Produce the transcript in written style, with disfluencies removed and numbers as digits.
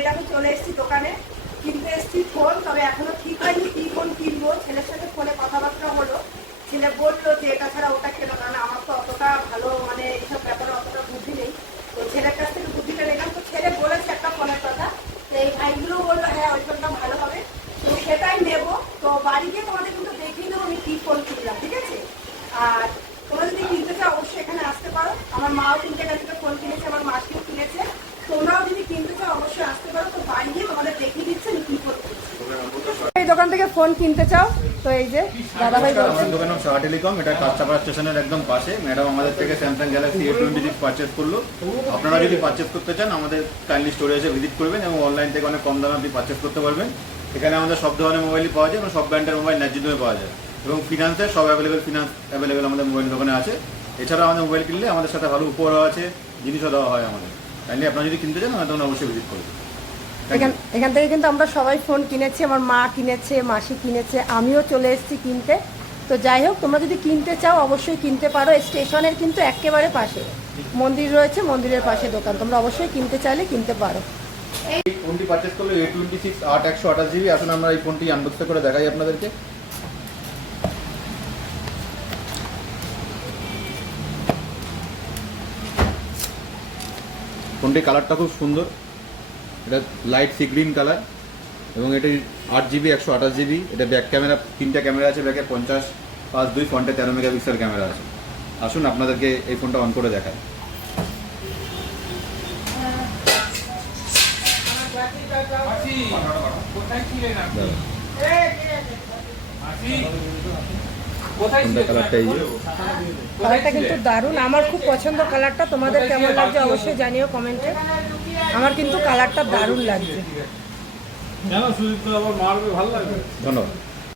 এটা আমি চলে এসেছি দোকানে, কিনতে এসেছি ফোন, তবে এখনো ঠিক হয়নি কি ফোন কিনবো। ছেলের সাথে ফোনে কথাবার্তা হলো, ছেলে বললো যে এটা ছাড়া ওটা কেনো, কারণ আমার তো অতটা ভালো মানে এইসব ব্যাপারে অতটা বুদ্ধি নেই। তো ছেলের কাছ থেকে বুদ্ধিটা নিলাম, তো ছেলে বলেছে একটা ফোনের কথা, তো এই ভাইগুলো বললো হ্যাঁ ওই ফোনটা ভালো হবে, তো সেটাই নেবো। তো বাড়ি গিয়ে তোমাদের কিন্তু দেখিয়ে দেবো আমি কী ফোন কিনলাম, ঠিক আছে? আর তোমরা যদি কিনতে চাও অবশ্যই এখানে আসতে পারো। আমার মাও কিন্তু এখান থেকে ফোন কিনেছে, আমার মাসিও কিনেছে। তোমরাও যদি কিনতে চাও অবশ্যই আসতে পারো। তো বাড়ি গিয়ে তোমাদের দেখিয়ে দিচ্ছে আমি কী ফোন কিনছি। এই দোকান থেকে ফোন কিনতে চাও তো এই যে দাদাভাই বলছেন দোকান নাম সাহা টেলিকম, এটা কাঁচাপাড়া স্টেশনের একদম পাশে। ম্যাডাম আমাদের থেকে স্যামসাং গ্যালাক্সি A26 পারচেজ করলো। আপনারা যদি পারচেজ করতে চান আমাদের কাইন্ডলি স্টোরে এসে ভিজিট করবেন এবং অনলাইন থেকে অনেক কম দামে আপনি পারচেজ করতে পারবেন। এখানে আমাদের সব ধরনের মোবাইলই পাওয়া যায় এবং সব ব্র্যান্ডের মোবাইল ন্যায্য দামে পাওয়া যায় এবং ফিনান্সের সব ফিনান্স অ্যাভেলেবেল আমাদের মোবাইল দোকানে আছে। এছাড়া আমাদের মোবাইল কিনলে আমাদের সাথে ভালো উপহারও আছে, জিনিসও দেওয়া হয় আমাদের। কাইন্ডলি আপনারা যদি কিনতে চান আমাদের দোকানে অবশ্যই ভিজিট করবেন। এখান থেকে কিন্তু আমরা সবাই ফোন কিনেছি, আমার মা কিনেছে, মাসি কিনেছে, আমিও চলে এসেছি কিনতে। তো যাই হোক, তোমরা যদি কিনতে চাও অবশ্যই কিনতে পারো। স্টেশনের কিন্তু একেবারে পাশে মন্দির রয়েছে, মন্দিরের পাশে দোকান, তোমরা অবশ্যই কিনতে চাইলে কিনতে পারো। এই ফোনটি পারচেজ করলে A26 128GB। আসুন আমরা এই ফোনটি আনবক্স করে দেখাই আপনাদেরকে। ফোনটির কালারটা খুব সুন্দর, এটা লাইট সি গ্রিন কালার এবং এটি 8GB 128GB। এটা ব্যাক ক্যামেরা, 3টা ক্যামেরা আছে ব্যাকে, 50/2 ফ্রন্টে 13 মেগাপিক্সেল ক্যামেরা আছে। আসুন আপনাদেরকে এই ফোনটা অন করে দেখায়। কালারটা কিন্তু দারুণ, আমার খুব পছন্দ কালারটা। তোমাদের কেমন লাগছে অবশ্যই জানিও কমেন্টে। আমার কিন্তু কালারটা দারুণ লাগছে। ধন্যবাদ।